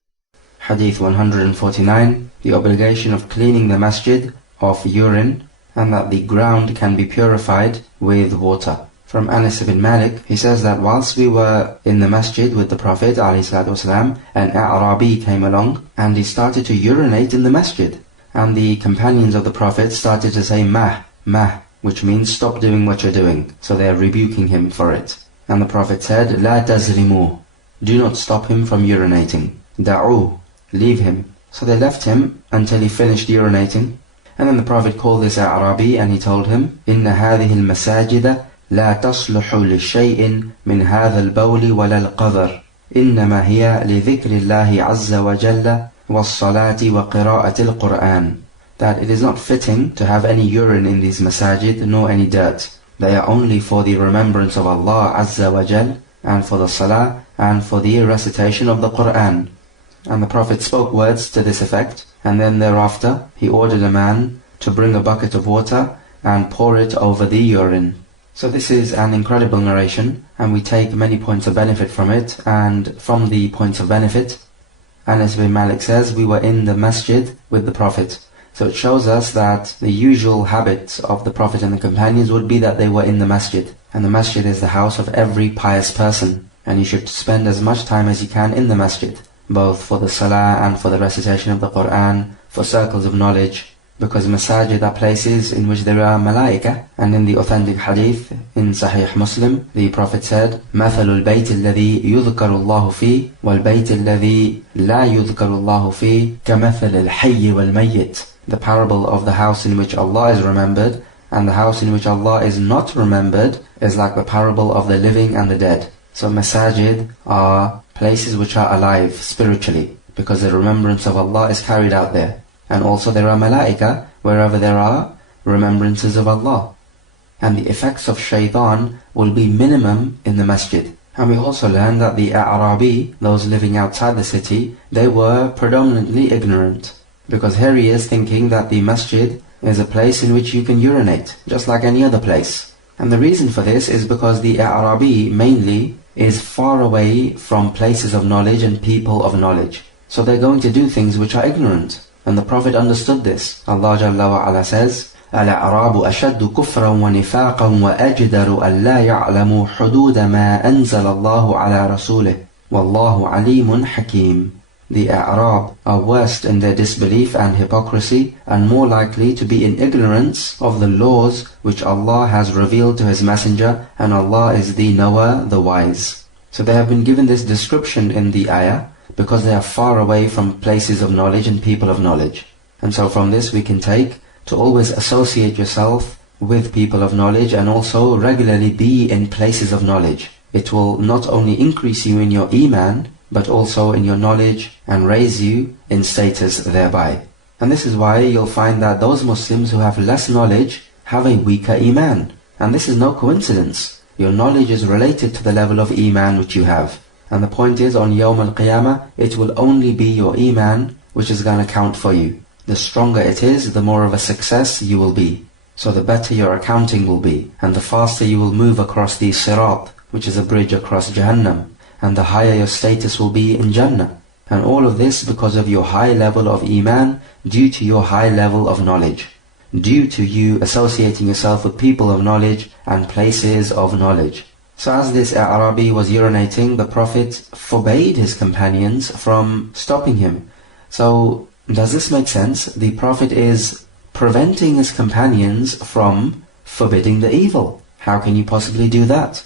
Hadith 149, the obligation of cleaning the masjid of urine, and that the ground can be purified with water. From Anas ibn Malik, he says that whilst we were in the masjid with the Prophet ﷺ, an A'rabi came along and he started to urinate in the masjid. And the companions of the Prophet started to say, Mah, Mah, which means stop doing what you're doing. So they are rebuking him for it. And the Prophet said, La tazrimu, do not stop him from urinating. Da'u, leave him. So they left him until he finished urinating. And then the Prophet called this A'rabi and he told him, Inna hadhihi al-masajida la tasluhu li shay'in min hadha al-bawli wala al-qadar. Innama hiya li dhikri Allahi azza wa jalla was-salati wa qira'ati al-Qur'an. That it is not fitting to have any urine in these masajid nor any dirt. They are only for the remembrance of Allah azza wa jal, and for the salah, and for the recitation of the Qur'an. And the Prophet spoke words to this effect, and then thereafter he ordered a man to bring a bucket of water and pour it over the urine. So this is an incredible narration, and we take many points of benefit from it. And from the points of benefit, Anas bin Malik says, we were in the masjid with the Prophet. So it shows us that the usual habit of the Prophet and the companions would be that they were in the masjid. And the masjid is the house of every pious person. And you should spend as much time as you can in the masjid, both for the salah and for the recitation of the Quran, for circles of knowledge, because masajid are places in which there are malaika. And in the authentic hadith in Sahih Muslim, the Prophet said, مَثَلُ الْبَيْتِ الَّذِي يُذْكَرُ اللَّهُ فِيهِ وَالْبَيْتِ الَّذِي لَا يُذْكَرُ اللَّهُ فِيهِ كَمَثَلِ الْحَيِّ وَالْمَيِّتِ. The parable of the house in which Allah is remembered and the house in which Allah is not remembered is like the parable of the living and the dead. So masajid are places which are alive spiritually, because the remembrance of Allah is carried out there. And also there are malaika wherever there are remembrances of Allah. And the effects of shaitan will be minimum in the masjid. And we also learn that the A'rabi, those living outside the city, they were predominantly ignorant. Because here he is thinking that the masjid is a place in which you can urinate, just like any other place. And the reason for this is because the A'rabi mainly is far away from places of knowledge and people of knowledge. So they're going to do things which are ignorant. And the Prophet understood this. Allah Jalla wa Ala says, الأعراب أشد كفرا ونفاقا وأجدر ألا يعلموا حدود ما أنزل الله على رسوله والله عليم حكيم. The A'rab are worst in their disbelief and hypocrisy and more likely to be in ignorance of the laws which Allah has revealed to His Messenger, and Allah is the knower, the wise. So they have been given this description in the ayah because they are far away from places of knowledge and people of knowledge. And so from this we can take to always associate yourself with people of knowledge and also regularly be in places of knowledge. It will not only increase you in your iman, but also in your knowledge and raise you in status thereby. And this is why you'll find that those Muslims who have less knowledge have a weaker iman. And this is no coincidence. Your knowledge is related to the level of iman which you have. And the point is, on Yawm al-Qiyamah, it will only be your iman which is going to count for you. The stronger it is, the more of a success you will be. So the better your accounting will be, and the faster you will move across the Sirat, which is a bridge across Jahannam, and the higher your status will be in Jannah. And all of this because of your high level of iman, due to your high level of knowledge, due to you associating yourself with people of knowledge and places of knowledge. So as this A'rabi was urinating, the Prophet forbade his companions from stopping him. So does this make sense? The Prophet is preventing his companions from forbidding the evil. How can you possibly do that?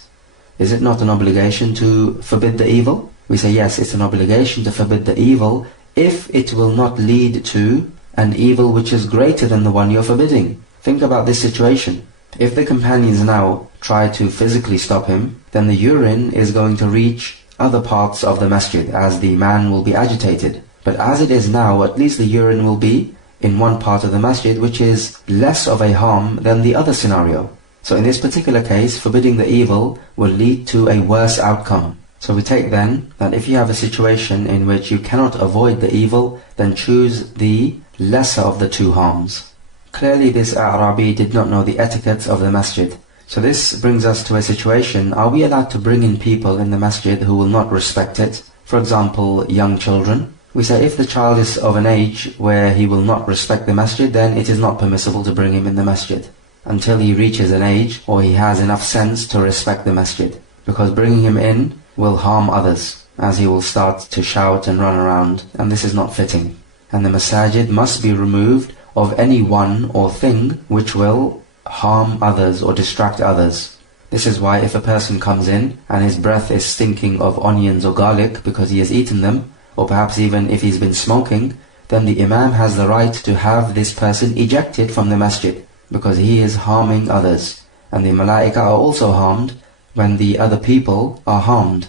Is it not an obligation to forbid the evil? We say yes, it's an obligation to forbid the evil if it will not lead to an evil which is greater than the one you're forbidding. Think about this situation. If the companions now try to physically stop him, then the urine is going to reach other parts of the masjid as the man will be agitated. But as it is now, at least the urine will be in one part of the masjid which is less of a harm than the other scenario. So in this particular case, forbidding the evil will lead to a worse outcome. So we take then that if you have a situation in which you cannot avoid the evil, then choose the lesser of the two harms. Clearly this A'rabi did not know the etiquettes of the masjid. So this brings us to a situation, are we allowed to bring in people in the masjid who will not respect it? For example, young children. We say if the child is of an age where he will not respect the masjid, then it is not permissible to bring him in the masjid until he reaches an age or he has enough sense to respect the masjid. Because bringing him in will harm others, as he will start to shout and run around, and this is not fitting. And the masajid must be removed of any one or thing which will harm others or distract others. This is why if a person comes in and his breath is stinking of onions or garlic because he has eaten them, or perhaps even if he's been smoking, then the imam has the right to have this person ejected from the masjid, because he is harming others. And the malaika are also harmed when the other people are harmed.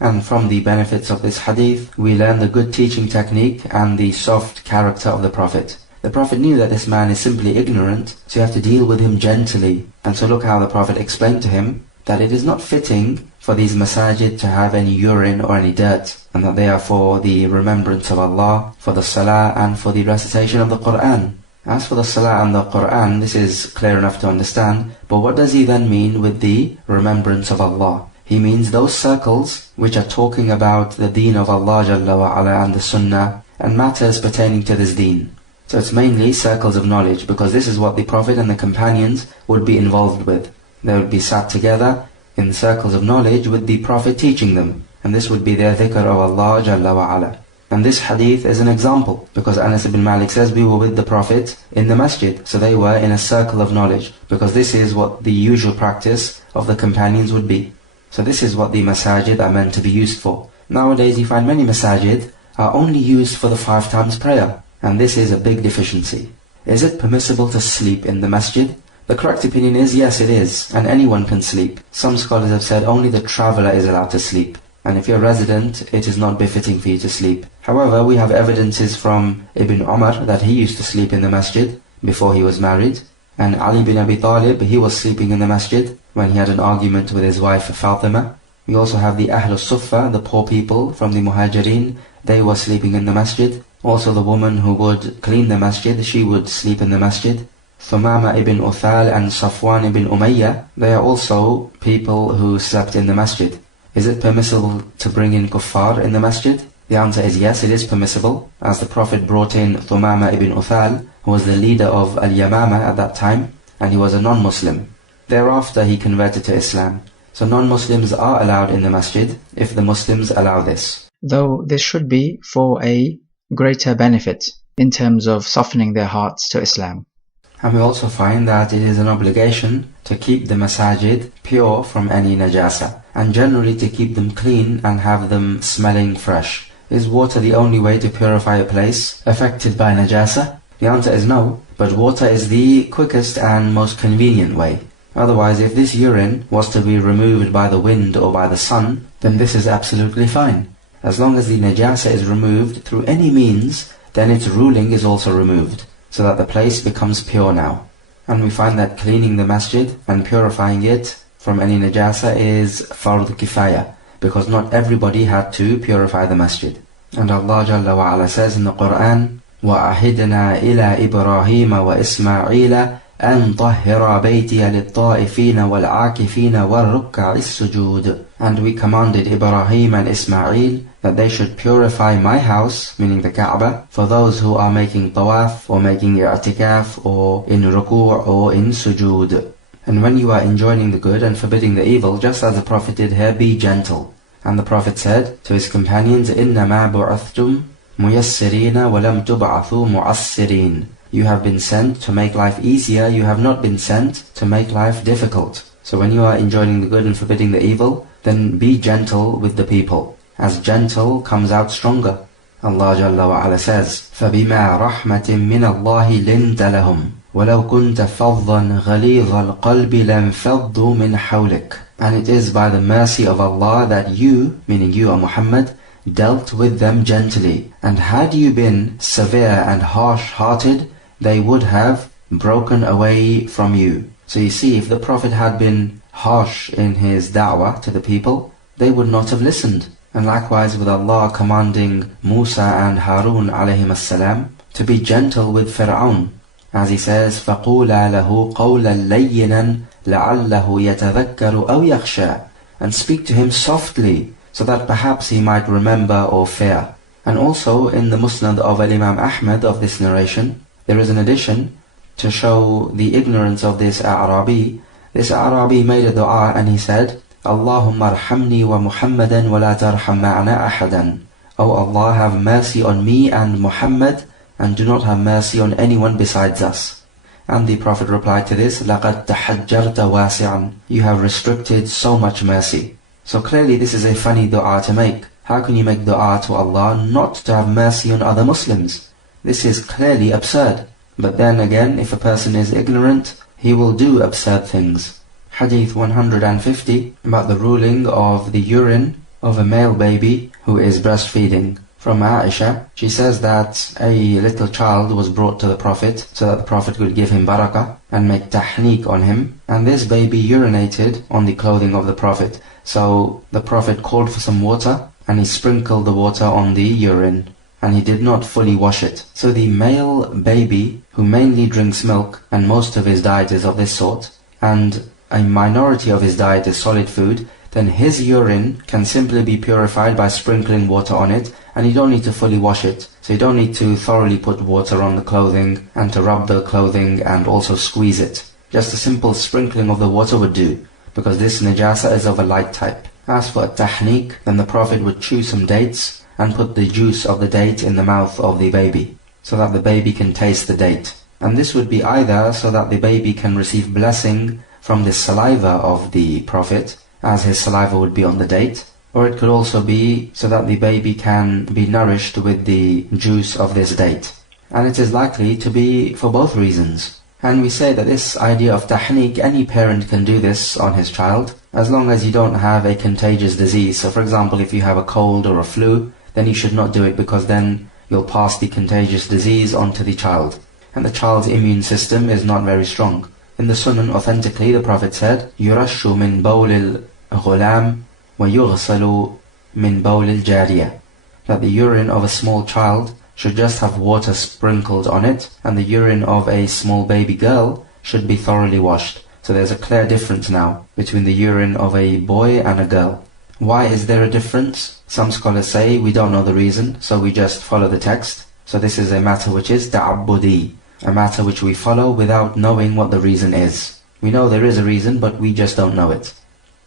And from the benefits of this hadith, we learn the good teaching technique and the soft character of the Prophet. The Prophet knew that this man is simply ignorant, so you have to deal with him gently. And so look how the Prophet explained to him that it is not fitting for these masajid to have any urine or any dirt, and that they are for the remembrance of Allah, for the salah and for the recitation of the Quran. As for the salah and the Quran, this is clear enough to understand, but what does he then mean with the remembrance of Allah? He means those circles which are talking about the deen of Allah Jalla wa Ala and the Sunnah and matters pertaining to this deen. So it's mainly circles of knowledge, because this is what the Prophet and the companions would be involved with. They would be sat together in circles of knowledge with the Prophet teaching them, and this would be their dhikr of Allah Jalla wa Ala. And this hadith is an example, because Anas ibn Malik says we were with the Prophet in the masjid, so they were in a circle of knowledge, because this is what the usual practice of the companions would be. So this is what the masajid are meant to be used for. Nowadays you find many masajid are only used for the 5 times prayer, and this is a big deficiency. Is it permissible to sleep in the masjid? The correct opinion is yes, it is, and anyone can sleep. Some scholars have said only the traveller is allowed to sleep, and if you're a resident, it is not befitting for you to sleep. However, we have evidences from Ibn Umar that he used to sleep in the masjid before he was married, and Ali bin Abi Talib, he was sleeping in the masjid when he had an argument with his wife Fatima. We also have the Ahl al-Suffa, the poor people from the Muhajirin, they were sleeping in the masjid. Also the woman who would clean the masjid, she would sleep in the masjid. Thumama ibn Uthal and Safwan ibn Umayyah, they are also people who slept in the masjid. Is it permissible to bring in kuffar in the masjid? The answer is yes, it is permissible, as the Prophet brought in Thumama ibn Uthal, who was the leader of Al-Yamama at that time, and he was a non-Muslim. Thereafter he converted to Islam. So non-Muslims are allowed in the masjid if the Muslims allow this. Though this should be for a greater benefit in terms of softening their hearts to Islam. And we also find that it is an obligation to keep the masajid pure from any najasa, and generally to keep them clean and have them smelling fresh. Is water the only way to purify a place affected by najasa? The answer is no, but water is the quickest and most convenient way. Otherwise, if this urine was to be removed by the wind or by the sun, then this is absolutely fine. As long as the najasa is removed through any means, then its ruling is also removed, so that the place becomes pure now. And we find that cleaning the masjid and purifying it from any najasa is fard kifaya, because not everybody had to purify the masjid. And Allah Jalla wa Ala says in the Quran, وَأَحِدْنَا إِلَىٰ إِبْرَاهِيمَ وَإِسْمَاعِيلَ أَن طَهِّرَا بَيْتِيَ لِلطَّائِفِينَ وَالْعَاكِفِينَ وَالرُّكَّعِ السُّجُودِ. And we commanded Ibrahim and Ismail that they should purify my house, meaning the Kaaba, for those who are making tawaf or making i'tikaf or in ruku' or in sujood. And when you are enjoining the good and forbidding the evil, just as the Prophet did here, be gentle. And the Prophet said to his companions, إِنَّمَا بُعَثْتُمْ مُيَسِّرِينَ وَلَمْ تُبْعَثُوا مُعَسِّرِينَ. You have been sent to make life easier, you have not been sent to make life difficult. So when you are enjoining the good and forbidding the evil, then be gentle with the people, as gentle comes out stronger. Allah Jalla wa Ala says, فَبِمَا رَحْمَةٍ مِّنَ اللَّهِ لِنْتَ لَهُمْ وَلَوْ كُنْتَ فَضًّا غَلِيظَ الْقَلْبِ لَانْفَضُّوا مِنْ حَوْلِكَ. And it is by the mercy of Allah that you, meaning you are Muhammad, dealt with them gently. And had you been severe and harsh-hearted, they would have broken away from you. So you see, if the Prophet had been harsh in his da'wah to the people, they would not have listened. And likewise with Allah commanding Musa and Harun alayhim as-salam to be gentle with Fir'aun, as he says, فَقُولَا لَهُ قَوْلًا لَيِّنًا لَعَلَّهُ يَتَذَكَّرُ أَوْ يَخْشَى. And speak to him softly, so that perhaps he might remember or fear. And also in the Musnad of Imam Ahmad of this narration, there is an addition to show the ignorance of this A'rabi. This A'rabi made a dua and he said, Allahumma arhamni wa Muhammadan wa la tarham ma'ana ahadan. O Allah, have mercy on me and Muhammad, and do not have mercy on anyone besides us. And the Prophet replied to this, لَقَدْ تَحَجَّرْتَ وَاسِعًا. You have restricted so much mercy. So clearly this is a funny dua to make. How can you make dua to Allah not to have mercy on other Muslims? This is clearly absurd. But then again, if a person is ignorant, he will do absurd things. Hadith 150, about the ruling of the urine of a male baby who is breastfeeding. From Aisha, she says that a little child was brought to the Prophet so that the Prophet could give him barakah and make tahniq on him. And this baby urinated on the clothing of the Prophet. So the Prophet called for some water and he sprinkled the water on the urine. And he did not fully wash it. So the male baby, who mainly drinks milk, and most of his diet is of this sort, and a minority of his diet is solid food, then his urine can simply be purified by sprinkling water on it, and you don't need to fully wash it. So you don't need to thoroughly put water on the clothing, and to rub the clothing, and also squeeze it. just a simple sprinkling of the water would do, because this najasa is of a light type. As for tahniq, then the Prophet would chew some dates and put the juice of the date in the mouth of the baby, so that the baby can taste the date. And this would be either so that the baby can receive blessing from the saliva of the Prophet, as his saliva would be on the date, or it could also be so that the baby can be nourished with the juice of this date. And it is likely to be for both reasons. And we say that this idea of tahniq, any parent can do this on his child, as long as you don't have a contagious disease. So for example, if you have a cold or a flu, then you should not do it, because then you'll pass the contagious disease onto the child. And the child's immune system is not very strong. In the Sunan, authentically, the Prophet said, يُرَشُّ مِن بَوْلِ الْغُلَامِ وَيُغْسَلُ مِن بَوْلِ الْجَارِيَةِ, that the urine of a small child should just have water sprinkled on it, and the urine of a small baby girl should be thoroughly washed. So there's a clear difference now between the urine of a boy and a girl. Why is there a difference? Some scholars say we don't know the reason, so we just follow the text. So this is a matter which is ta'abbudi, a matter which we follow without knowing what the reason is. We know there is a reason, but we just don't know it.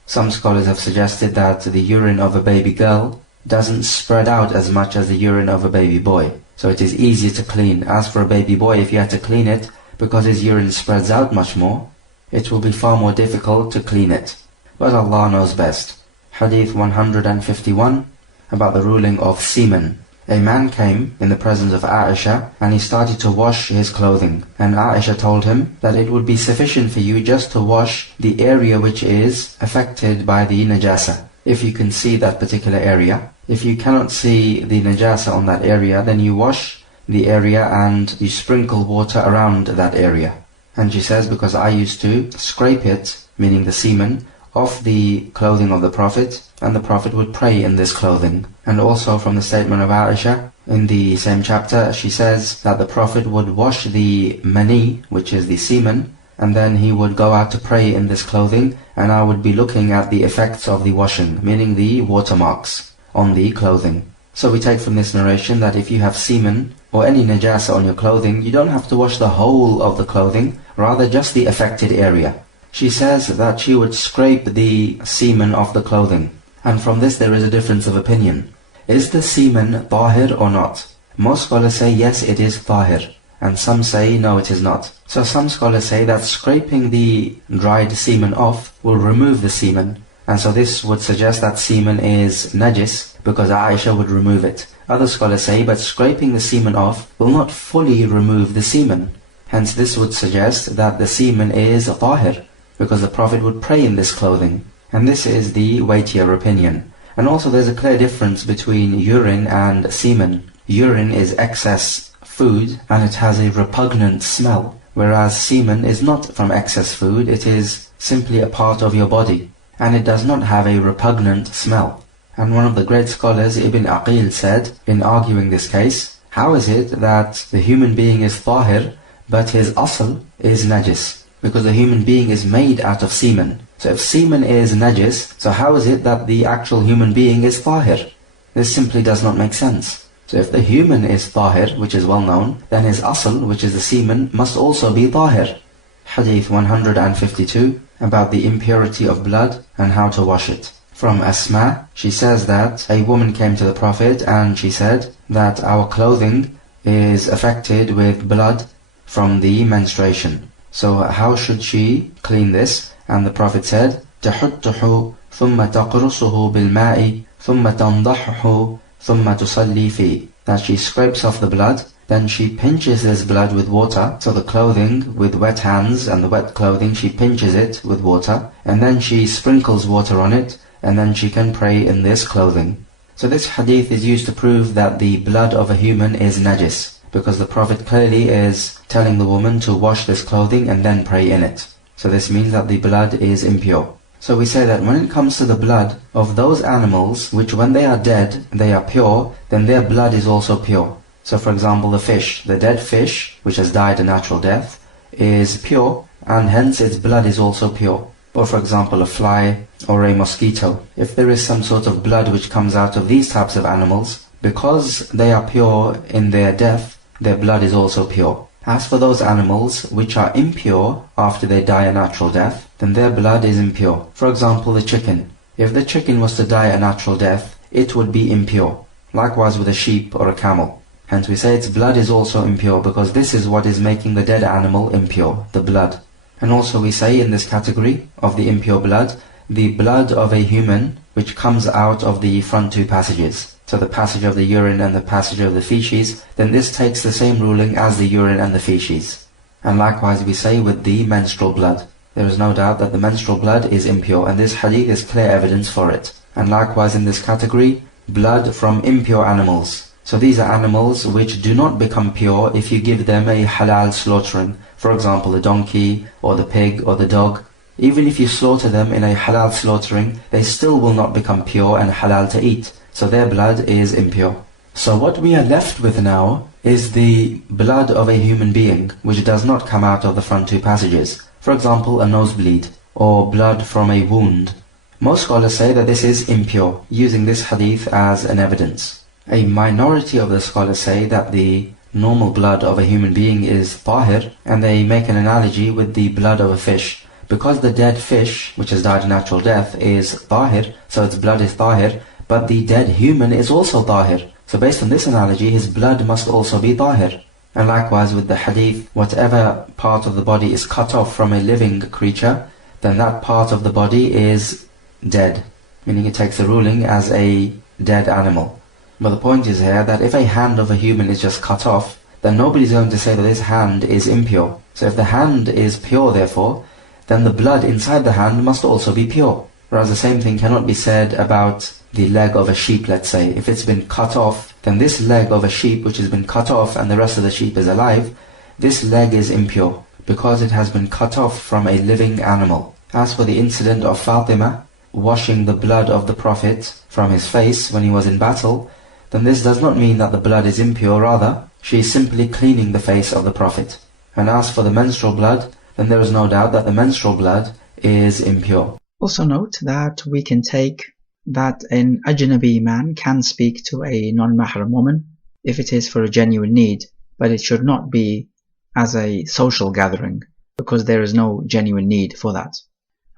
Some scholars have suggested that the urine of a baby girl doesn't spread out as much as the urine of a baby boy, so it is easier to clean. As for a baby boy, if you had to clean it, because his urine spreads out much more, it will be far more difficult to clean it. But Allah knows best. Hadith 151, about the ruling of semen. A man came in the presence of Aisha, and he started to wash his clothing. And Aisha told him that it would be sufficient for you just to wash the area which is affected by the najasa, if you can see that particular area. If you cannot see the najasa on that area, then you wash the area and you sprinkle water around that area. And she says, because I used to scrape it, meaning the semen, off the clothing of the Prophet, and the Prophet would pray in this clothing. And also from the statement of Aisha, in the same chapter, she says that the Prophet would wash the mani, which is the semen, and then he would go out to pray in this clothing, and I would be looking at the effects of the washing, meaning the watermarks on the clothing. So we take from this narration that if you have semen or any najasa on your clothing, you don't have to wash the whole of the clothing, rather just the affected area. She says that she would scrape the semen off the clothing. And from this there is a difference of opinion. Is the semen tahir or not? Most scholars say yes, it is tahir, and some say no, it is not. So some scholars say that scraping the dried semen off will remove the semen, and so this would suggest that semen is najis, because Aisha would remove it. Other scholars say, but scraping the semen off will not fully remove the semen. Hence this would suggest that the semen is tahir, because the Prophet would pray in this clothing. And this is the weightier opinion. And also there's a clear difference between urine and semen. Urine is excess food and it has a repugnant smell, whereas semen is not from excess food, it is simply a part of your body, and it does not have a repugnant smell. And one of the great scholars, Ibn Aqil, said, in arguing this case, how is it that the human being is tahir, but his asl is najis? Because the human being is made out of semen. So if semen is najis, so how is it that the actual human being is tahir? This simply does not make sense. So if the human is tahir, which is well known, then his asl, which is the semen, must also be tahir. Hadith 152, about the impurity of blood and how to wash it. From Asma, she says that a woman came to the Prophet and she said that our clothing is affected with blood from the menstruation. So how should she clean this? And the Prophet said, تَحُتُّهُ ثُمَّ تَقْرُصُهُ بِالْمَاءِ ثُمَّ تَنْضَحُهُ ثُمَّ تُصَلِّي فِيهِ. That she scrapes off the blood, then she pinches this blood with water, so the clothing with wet hands and the wet clothing she pinches it with water, and then she sprinkles water on it, and then she can pray in this clothing. So this hadith is used to prove that the blood of a human is najis, because the Prophet clearly is telling the woman to wash this clothing and then pray in it. So this means that the blood is impure. So we say that when it comes to the blood of those animals which when they are dead, they are pure, then their blood is also pure. So for example, the fish, the dead fish, which has died a natural death, is pure, and hence its blood is also pure. Or for example, a fly or a mosquito. If there is some sort of blood which comes out of these types of animals, because they are pure in their death, their blood is also pure. As for those animals which are impure after they die a natural death, then their blood is impure. For example, the chicken. If the chicken was to die a natural death, it would be impure. Likewise with a sheep or a camel. Hence we say its blood is also impure, because this is what is making the dead animal impure, the blood. And also we say in this category of the impure blood, the blood of a human which comes out of the front two passages. So the passage of the urine and the passage of the feces, then this takes the same ruling as the urine and the feces. And likewise we say with the menstrual blood. There is no doubt that the menstrual blood is impure, and this hadith is clear evidence for it. And likewise in this category, blood from impure animals. So these are animals which do not become pure if you give them a halal slaughtering. For example, the donkey or the pig or the dog. Even if you slaughter them in a halal slaughtering, they still will not become pure and halal to eat. So their blood is impure. So what we are left with now is the blood of a human being which does not come out of the front two passages. For example, a nosebleed or blood from a wound. Most scholars say that this is impure, using this hadith as an evidence. A minority of the scholars say that the normal blood of a human being is tahir, and they make an analogy with the blood of a fish. Because the dead fish, which has died a natural death, is tahir, so its blood is tahir, but the dead human is also tahir. So based on this analogy, his blood must also be tahir. And likewise with the hadith, whatever part of the body is cut off from a living creature, then that part of the body is dead. Meaning it takes the ruling as a dead animal. But the point is here that if a hand of a human is just cut off, then nobody's going to say that this hand is impure. So if the hand is pure therefore, then the blood inside the hand must also be pure. Whereas the same thing cannot be said about the leg of a sheep, let's say. If it's been cut off, then this leg of a sheep which has been cut off and the rest of the sheep is alive, this leg is impure, because it has been cut off from a living animal. As for the incident of Fatima washing the blood of the Prophet from his face when he was in battle, then this does not mean that the blood is impure, rather, she is simply cleaning the face of the Prophet. And as for the menstrual blood, then there is no doubt that the menstrual blood is impure. Also note that we can take that an ajnabi man can speak to a non-mahram woman if it is for a genuine need, but it should not be as a social gathering, because there is no genuine need for that.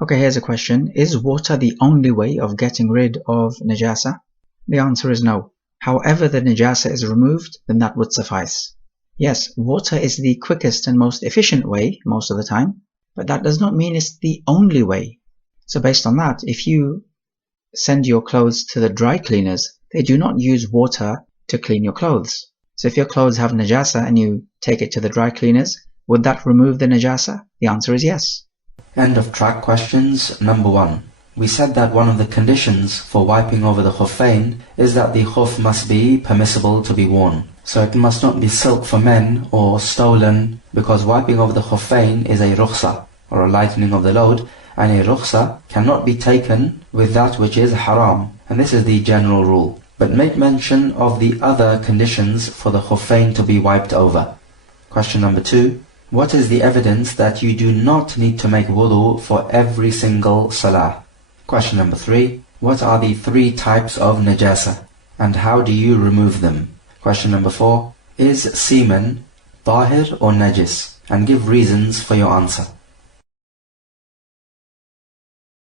Okay, here's a question. Is water the only way of getting rid of najasa? The answer is no. However the najasa is removed, then that would suffice. Yes, water is the quickest and most efficient way most of the time, but that does not mean it's the only way. So based on that, if you send your clothes to the dry cleaners, they do not use water to clean your clothes. So if your clothes have najasa and you take it to the dry cleaners, would that remove the najasa? The answer is yes. End of track questions number 1. We said that one of the conditions for wiping over the khuffain is that the khuf must be permissible to be worn. So it must not be silk for men or stolen, because wiping over the khuffain is a rukhsa, or a lightening of the load, and a rukhsa cannot be taken with that which is haram, and this is the general rule. But make mention of the other conditions for the khuffain to be wiped over. Question number 2. What is the evidence that you do not need to make wudu for every single salah? Question number 3. What are the 3 types of najasa, and how do you remove them? Question number 4. Is semen tahir or najis? And give reasons for your answer.